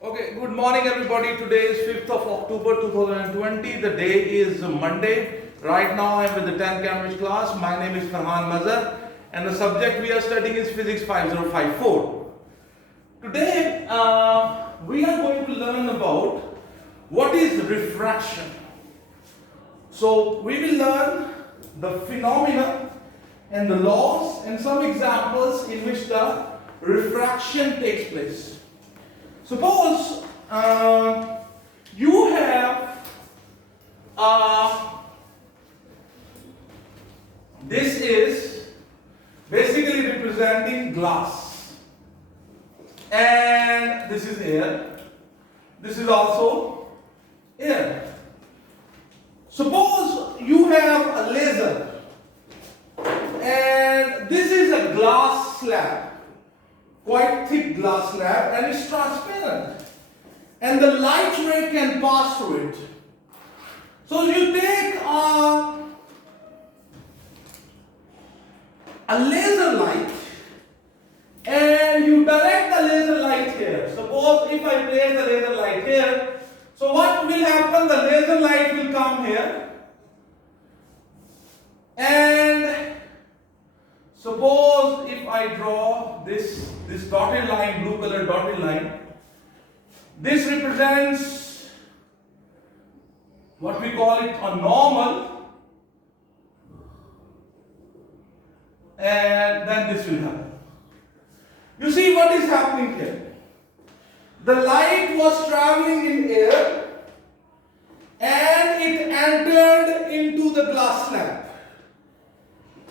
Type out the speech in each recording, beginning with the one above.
Okay, good morning everybody. Today is 5th of October 2020. The day is Monday. Right now I am with the 10th Cambridge class. My name is Ferhan Mazher and the subject we are studying is Physics 5054. Today we are going to learn about what is refraction. So we will learn the phenomena and the laws and some examples in which the refraction takes place. Suppose you have this is basically representing glass, and this is air. This is also air. Suppose you have a laser, and this is a glass slab. Quite thick glass slab, and it's transparent, and the light ray can pass through it. So you take a laser light and you direct the laser light here. Suppose if I place the laser light here, so what will happen? The laser light will come here, and suppose if I draw this dotted line, blue color dotted line, this represents what we call it a normal, and then this will happen. You see what is happening here? The light was traveling in air and it entered into the glass slab.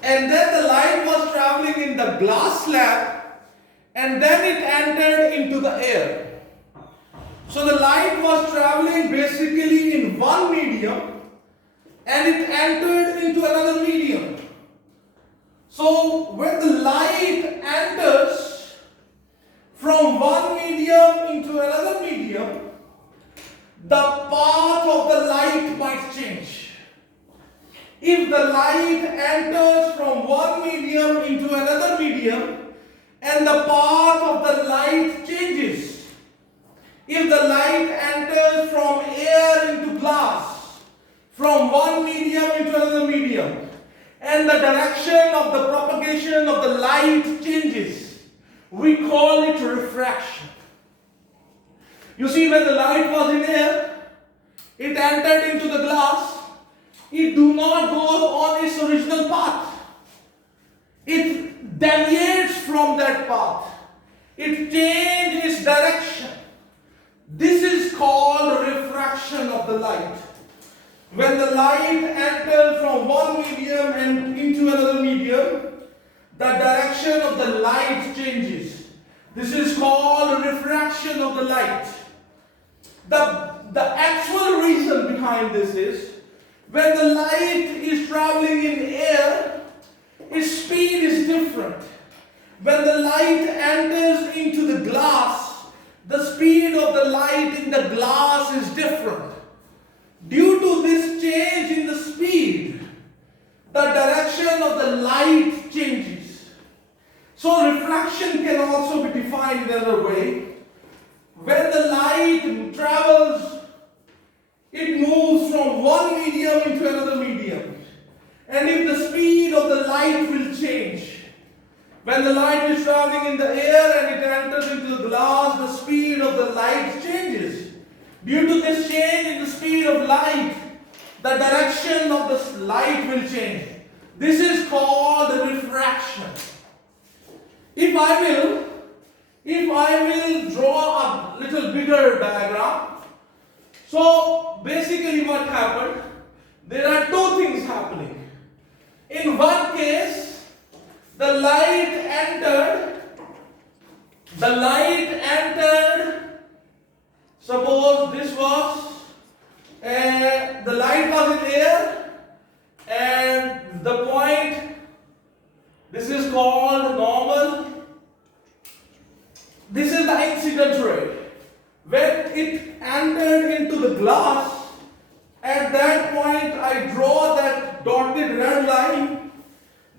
And then the light was traveling in the glass slab and then it entered into the air. So the light was traveling basically in one medium and it entered into another medium. So when the light enters from one medium into another medium, the path of the light might change. If the light enters from one medium into another medium and the path of the light changes, if the light enters from air into glass, from one medium into another medium, and the direction of the propagation of the light changes, we call it refraction. You see, when the light was in air, it entered into the glass. It do not go on its original path. It deviates from that path. It changes its direction. This is called refraction of the light. When the light enters from one medium and into another medium, the direction of the light changes. This is called refraction of the light. The actual reason behind this is, when the light is traveling in air, its speed is different. When the light enters into the glass, the speed of the light in the glass is different. Due to this change in the speed, the direction of the light changes. So refraction can also be defined in another way. When the light travels, it moves from one medium into another medium. And if the speed of the light will change, when the light is traveling in the air and it enters into the glass, the speed of the light changes. Due to this change in the speed of light, the direction of the light will change. This is called refraction. If I will draw a little bigger diagram, so basically what happened, there are two things happening. In one case, the light entered, suppose this was, the light was in air, and the point, this is called normal, this is the incident ray. When it entered into the glass, at that point I draw that dotted red line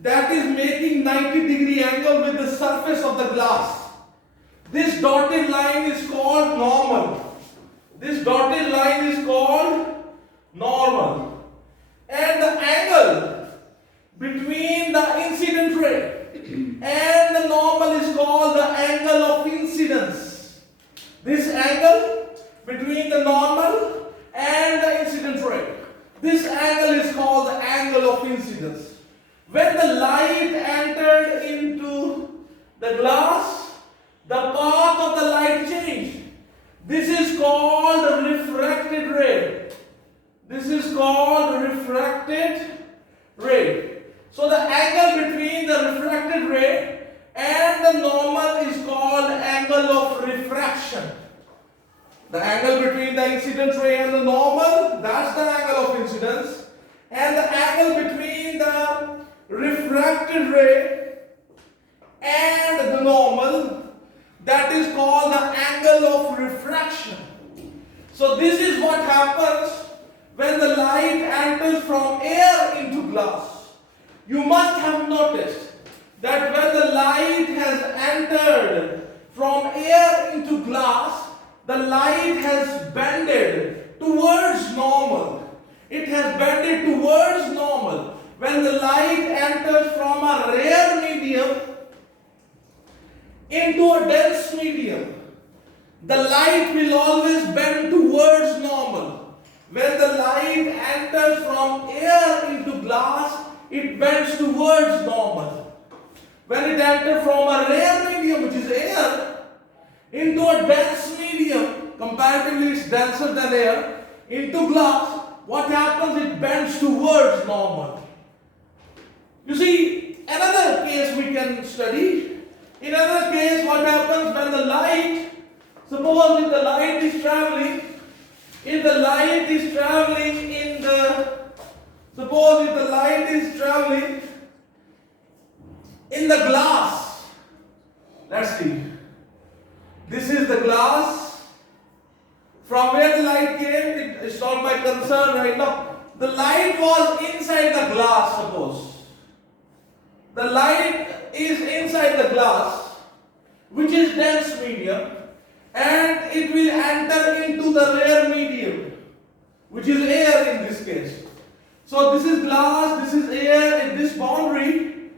that is making 90-degree angle with the surface of the glass. This dotted line is called normal. This dotted line is called normal. And the angle between the incident ray and the normal is called the angle of incidence. This angle between the normal and the incident ray, this angle is called the angle of incidence. When the light entered into the glass, the path of the light changed. This is called the refracted ray. This is called refracted ray. So the angle between the refracted ray and the normal is called angle of refraction. The angle between the incident ray and the normal, that's the angle of incidence. And the angle between the refracted ray and the normal, that is called the angle of refraction. So this is what happens when the light enters from air into glass. You must have noticed that when the light has entered from air into glass, the light has bended towards normal. It has bended towards normal. When the light enters from a rare medium into a dense medium, the light will always bend towards normal. When the light enters from air into glass, it bends towards normal. When it enters from a rare medium, which is air, into a dense medium, comparatively it's denser than air, into glass, what happens? It bends towards normal. You see, another case we can study. In another case, what happens when the light, suppose if the light is traveling, suppose if the light is traveling in the glass, let's see, this is the glass, from where the light came, it's not my concern right now. The light was inside the glass, suppose. The light is inside the glass, which is dense medium, and it will enter into the rare medium, which is air in this case. So this is glass, this is air. In this boundary,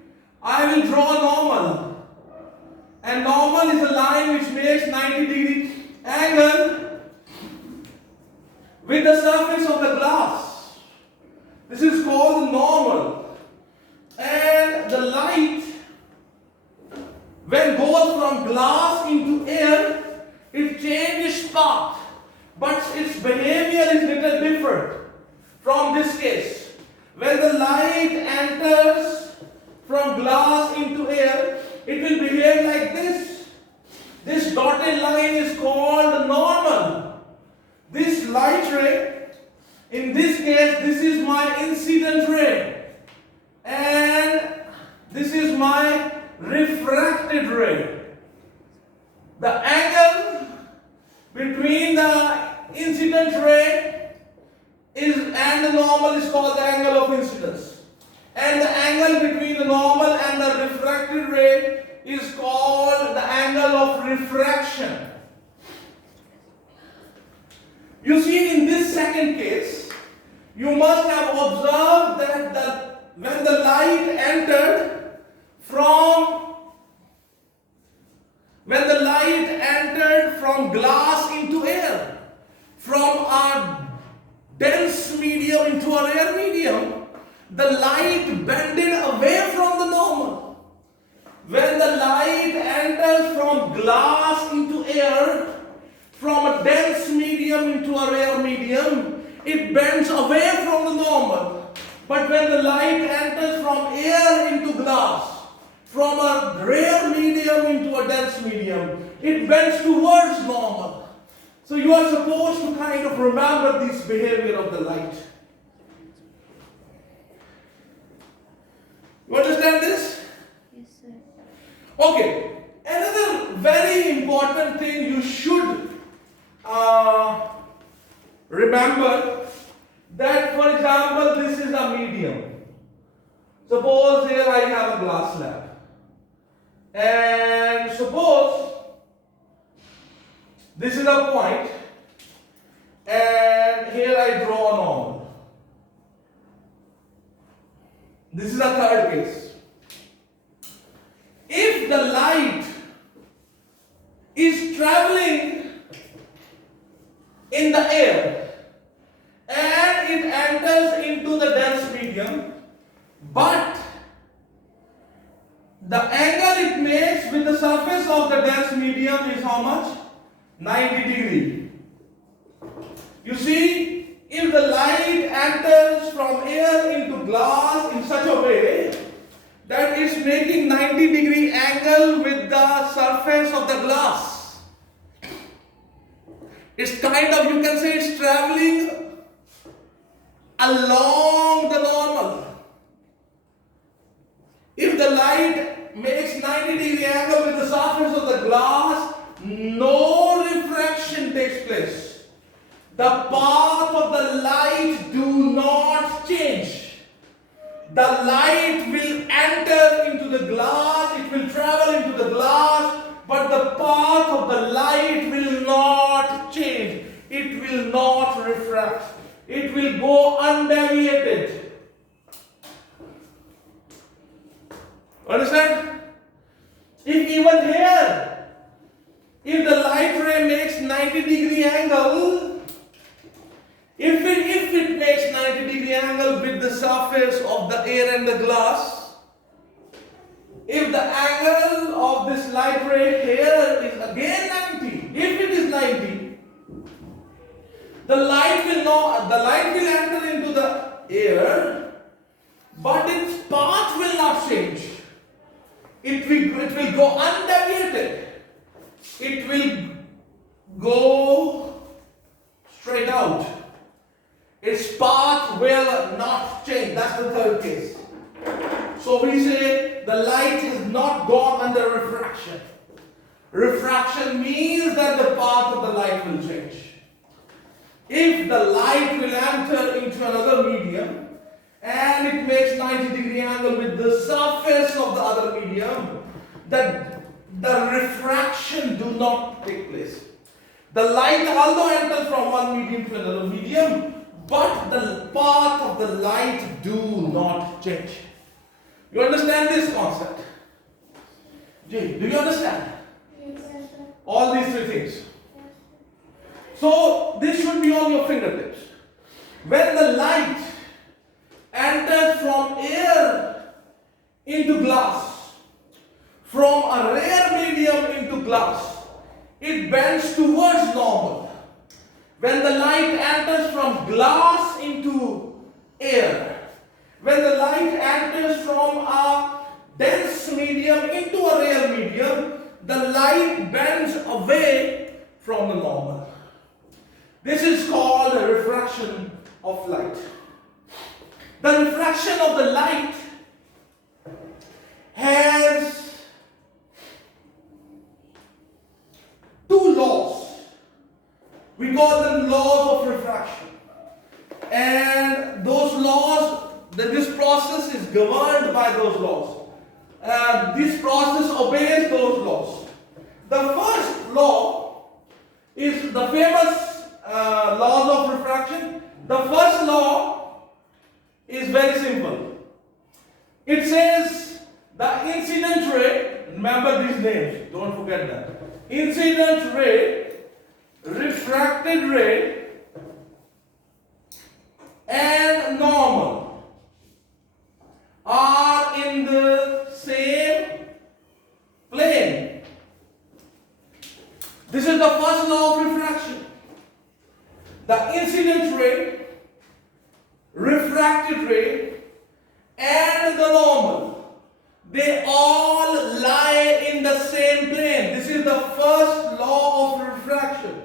I will draw normal. And normal is a line which makes 90-degree angle with the surface of the glass. This is called the normal. And the light, when goes from glass into air, it changes path, but its behavior is little different from this case. When the light enters from glass into air, it will behave like this. This dotted line is called normal. This light ray, in this case, this is my incident ray, and this is my refracted ray. The angle between the incident ray and the normal is called the angle of incidence. And the angle between the normal and the refracted ray is called the angle of refraction. You see, in this second case, you must have observed that when the light entered from glass into air, from a dense medium into a rare medium, the light bended away from the normal. When the light enters from glass into air, from a dense medium into a rare medium, it bends away from the normal. But when the light enters from air into glass, from a rare medium into a dense medium, it bends towards normal. So you are supposed to kind of remember this behavior of the light. You understand this? Yes, sir. Okay. Another very important thing you should remember, that for example, this is a medium. Suppose here I have a glass slab. And suppose This is a point, and here I draw a normal. This is a third case. If the light is traveling in the air and it enters into the dense medium, but the angle it makes with the surface of the dense medium is how much? 90 degree. You see, if the light enters from air into glass in such a way that it's making 90 degree angle with the surface of the glass, it's kind of, you can say it's traveling along the normal. If the light makes 90 degree angle with the surface of the glass, no refraction takes place. The path of the light do not change. The light will enter into the glass, it will travel into the glass, but the path of the light will not change. It will not refract. It will go undeviated. Understand? If even here, if the light ray makes 90 degree angle, if it makes 90 degree angle with the surface of the air and the glass, if the angle of this light ray here is again 90, if it is 90, the light will enter into the air, but its path will not change. It will go undeviated. It will go straight out. Its path will not change. That's the third case. So we say the light has not gone under refraction. Refraction means that the path of the light will change. If the light will enter into another medium and it makes 90 degree angle with the surface of the other medium, that the refraction do not take place. The light although enters from one medium to another medium, but the path of the light do not change. You understand this concept? Jay, do you understand? Yes, sir. All these three things. So this should be on your fingertips. When the light enters from air into glass, from a rare medium into glass, it bends towards normal. When the light enters from glass into air, when the light enters from a dense medium into a rare medium, the light bends away from the normal. This is called a refraction of light. The refraction of the light has two laws. We call them laws of refraction. And those laws, this process is governed by those laws. This process obeys those laws. The first law is the famous laws of refraction. The first law is very simple. It says the incident ray, remember these names, don't forget that. Incident ray, refracted ray, and normal are in the same plane. This is the first law of refraction. The incident ray, refracted ray, and the normal, they all lie in the same plane. This is the first law of refraction.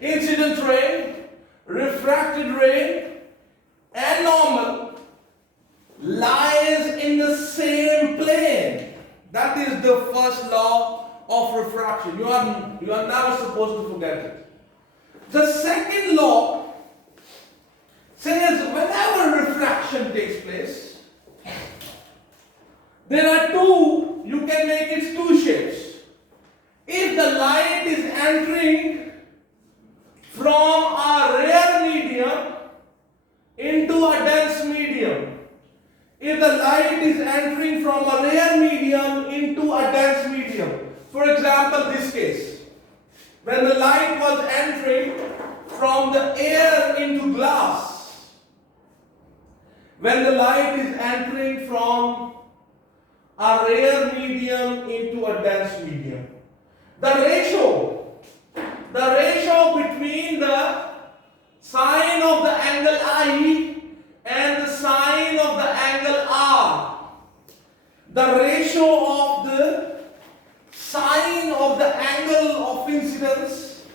Incident ray, refracted ray, and normal lies in the same plane. That is the first law of refraction. You are never supposed to forget it. The second law says whenever refraction takes place, there are two, you can make it two shapes. If the light is entering from a rare medium into a dense medium, if the light is entering from a rare medium into a dense medium, for example, this case, when the light was entering from the air into glass, when the light is entering from a rare medium into a dense medium, the ratio between the sine of the angle I and the sine of the angle R, the ratio of the sine of the angle of incidence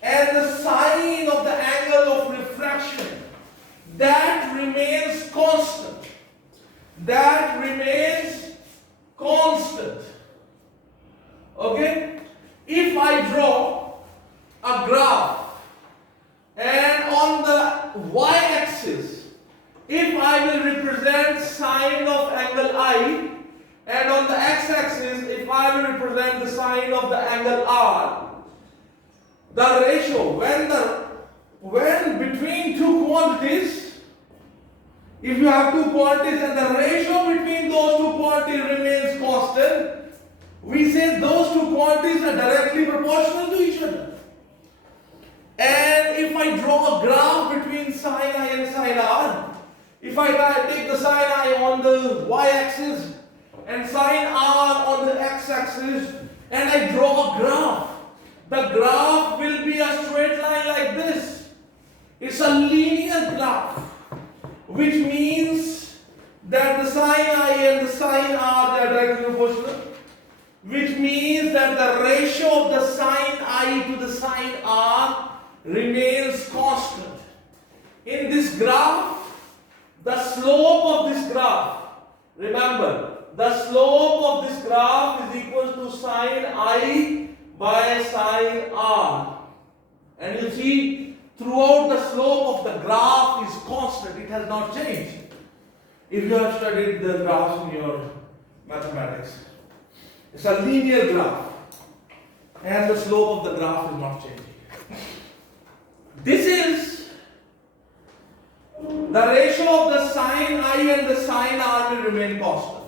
and the sine of the angle of refraction, that remains constant. That remains constant. Okay? If I draw a graph and on the y-axis, if I will represent sine of angle I, and on the x-axis, if I will represent the sine of the angle R, the ratio, when between two quantities, if you have two quantities and the ratio between those two quantities remains constant, we say those two quantities are directly proportional to each other. And if I draw a graph between sine I and sine R, if I take the sine I on the y-axis and sine R on the x-axis, and I draw a graph, the graph will be a straight line like this. It's a linear graph, which means that the sine I and the sine R are directly proportional, which means that the ratio of the sine I to the sine R remains constant. In this graph, the slope of this graph, remember, the slope of this graph is equal to sine I by sine R. And you see, throughout the slope of the graph is constant, it has not changed. If you have studied the graphs in your mathematics, it's a linear graph and the slope of the graph is not changing. This is the ratio of the sine I and the sine R will remain constant.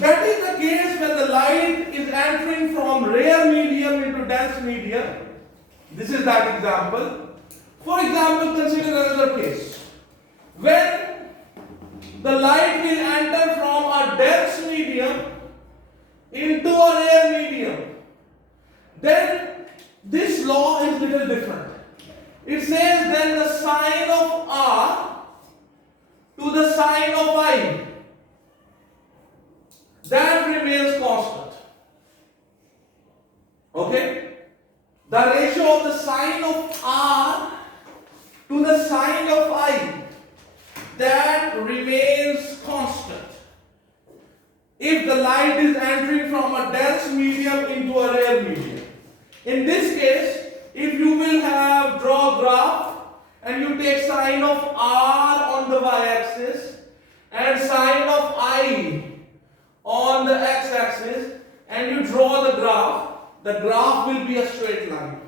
That is the case when the light is entering from rare medium into dense medium. This is that example. For example, consider another case. When the light will enter from a dense medium into a rare medium, then this law is little different. It says then the sine of R to the sine of I, that remains constant. Okay? The ratio of the sine of R to the sine of I, that remains constant. If the light is entering from a dense medium into a rare medium. In this case, if you will have draw a graph and you take sine of R on the y-axis and sine of I on the x-axis, and you draw the graph will be a straight line.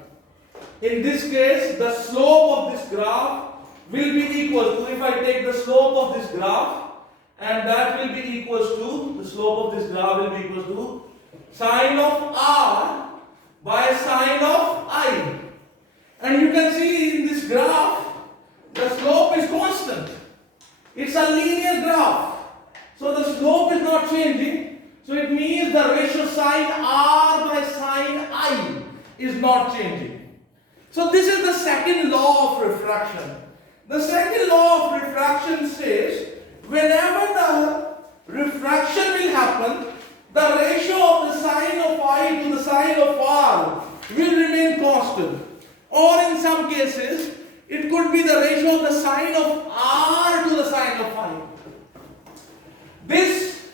In this case, the slope of this graph will be equal to, if I take the slope of this graph, and that will be equals to, the slope of this graph will be equals to sine of R by sine of I. And you can see in this graph, the slope is constant. It's a linear graph. So the slope is not changing. So it means the ratio sine R by sine I is not changing. So this is the second law of refraction. The second law of refraction says, whenever the refraction will happen, the ratio of the sine of I to the sine of R will remain constant. Or in some cases, it could be the ratio of the sine of R to the sine of I. This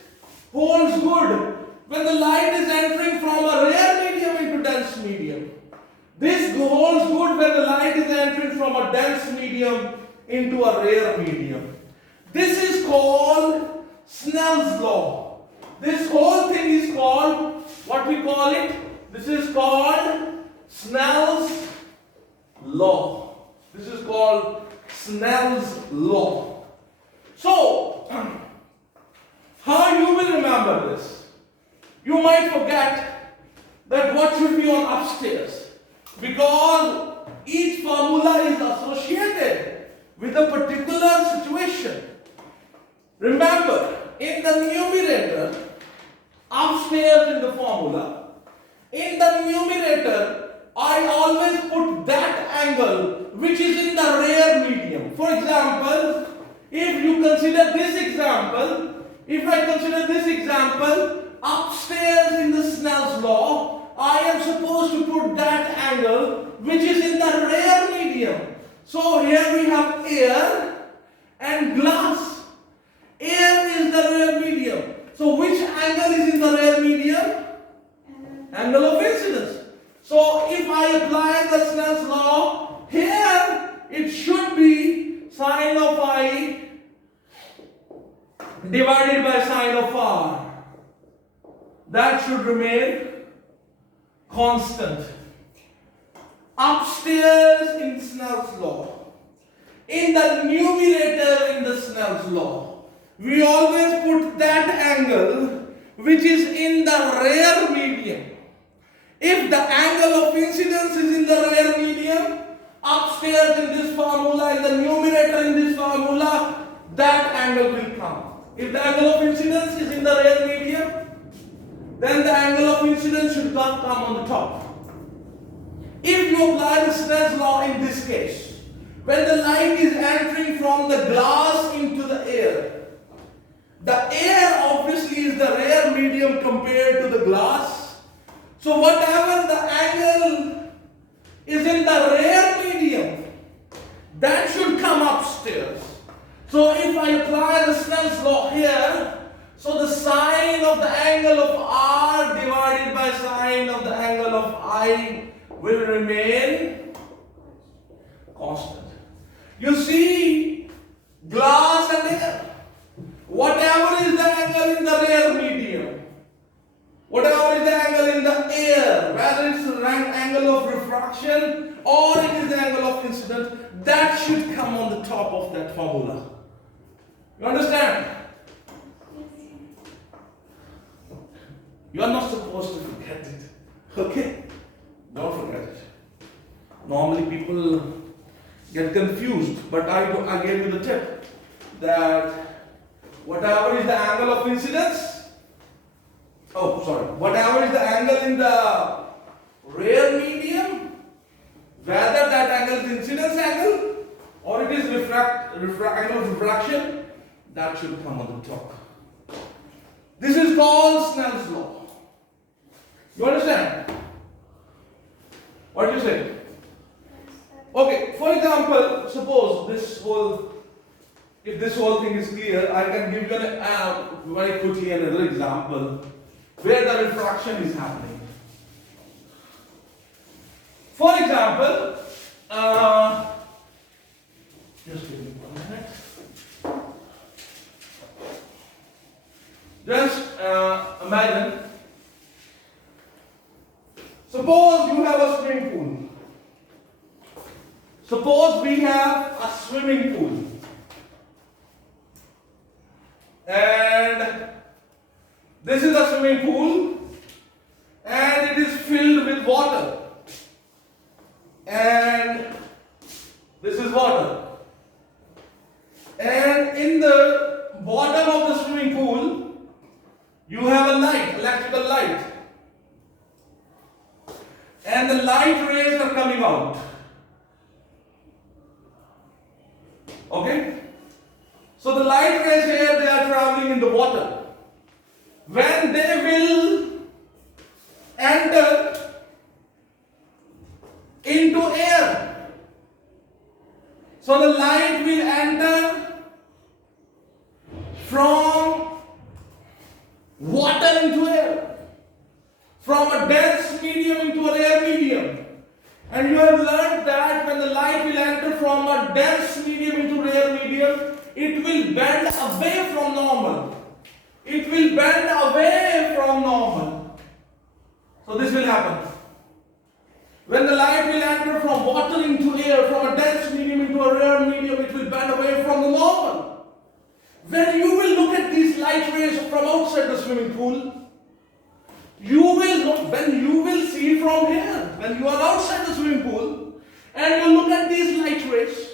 holds good when the light is entering from a rare medium into dense medium. This holds good when the light is entering from a dense medium into a rare medium. This is called Snell's Law. This whole thing is called, what we call it, This is called Snell's Law. This is called Snell's Law. So, how you will remember this? You might forget that what should be on upstairs, because each formula is associated with a particular situation. Remember, in the numerator, upstairs in the formula, in the numerator, I always put that angle which is in the rear medium. For example, if you consider this example, if I consider this example, upstairs in the Snell's law, I am supposed to put that angle which is in the rear medium. So here we have air and glass. Air is the rear medium. So which angle is in the rear medium? Angle of incidence. So if I apply the Snell's law, here it should be sine of I divided by sine of R. That should remain constant. Upstairs in Snell's law, in the numerator in the Snell's law, we always put that angle which is in the rear medium. If the angle of incidence is in the rear medium, upstairs in this formula, in the numerator in this formula, that angle will come. If the angle of incidence is in the rear medium, then the angle of incidence should come on the top. If you apply the Snell's law in this case, when the light is entering from the glass into the air obviously is the rear medium compared to the glass. So whatever the angle is in the rear medium, that should come upstairs. So if I apply the Snell's law here, so the sine of the angle of R divided by sine of the angle of I will remain constant. You see, glass and air, whatever is the angle in the rear medium, whatever is the angle in the air, whether it's the angle of refraction or it is the angle of incidence, that should come on the top of that formula. You understand? You are not supposed to forget it. Okay? Don't forget it. Normally people get confused, but I gave you the tip that whatever is the angle of incidence, whatever is the angle in the rear medium, whether that angle is incidence angle or it is angle of refraction, that should come on the top. This is called Snell's law. You understand? What do you say? Okay, for example, suppose if this whole thing is clear, I can give you very quickly another example where the refraction is happening. For example, just give me 1 minute. Just imagine, suppose you have a swimming pool. Suppose we have a swimming pool. And this is a swimming pool and it is filled with water. And this is water. And in the bottom of the swimming pool, you have a light, electrical light. And the light rays are coming out. Okay? So the light rays here, they are traveling in the water. When they will enter into air, so the light will enter from water into air, from a dense medium into a rare medium. And you have learned that when the light will enter from a dense medium into rare medium, it will bend away from normal. It will bend away from normal. So this will happen. When the light will enter from water into air, from a dense medium into a rare medium, it will bend away from the normal. When you will look at these light rays from outside the swimming pool, you will know, when you will see from here, when you are outside the swimming pool, and you look at these light rays,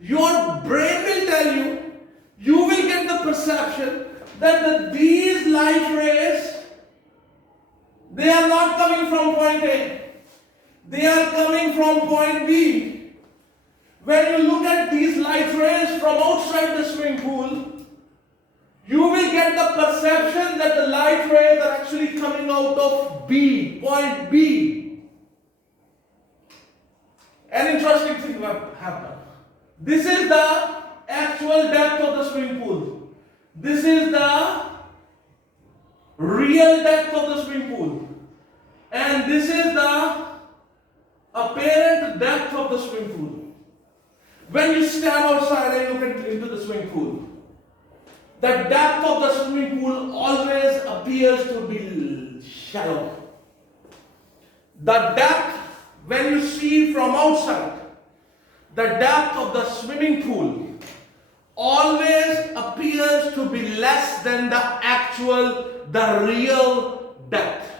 your brain will tell you, you will get the perception that these light rays, they are not coming from point A. They are coming from point B. When you look at these light rays from outside the swimming pool, you will get the perception that the light rays are actually coming out of B, point B. An interesting thing will happen. This is the actual depth of the swimming pool. This is the real depth of the swimming pool. And this is the apparent depth of the swimming pool. When you stand outside and look into the swimming pool, the depth of the swimming pool always appears to be shallow. The depth, when you see from outside, the depth of the swimming pool always appears to be less than the real depth.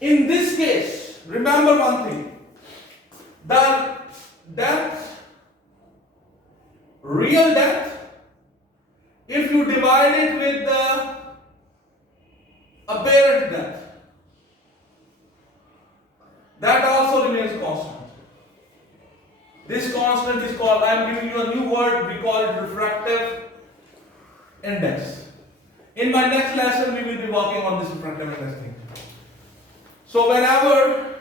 In this case, remember one thing, the depth, real depth, if you divide it with the apparent depth, that also remains constant. This constant is called, I am giving you a new word, we call it refractive index. In my next lesson, we will be working on this refractive index thing. So whenever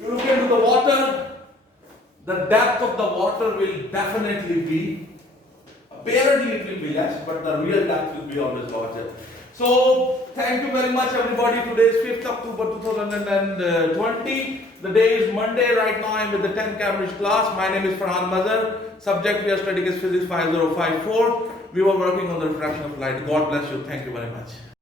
you look into the water, the depth of the water will definitely be, apparently it will be less, but the real depth will be always larger. So thank you very much everybody. Today is 5th October 2020. The day is Monday. Right now I am with the 10th Cambridge class. My name is Ferhan Mazher. Subject we are studying is Physics 5054. We were working on the refraction of light. God bless you. Thank you very much.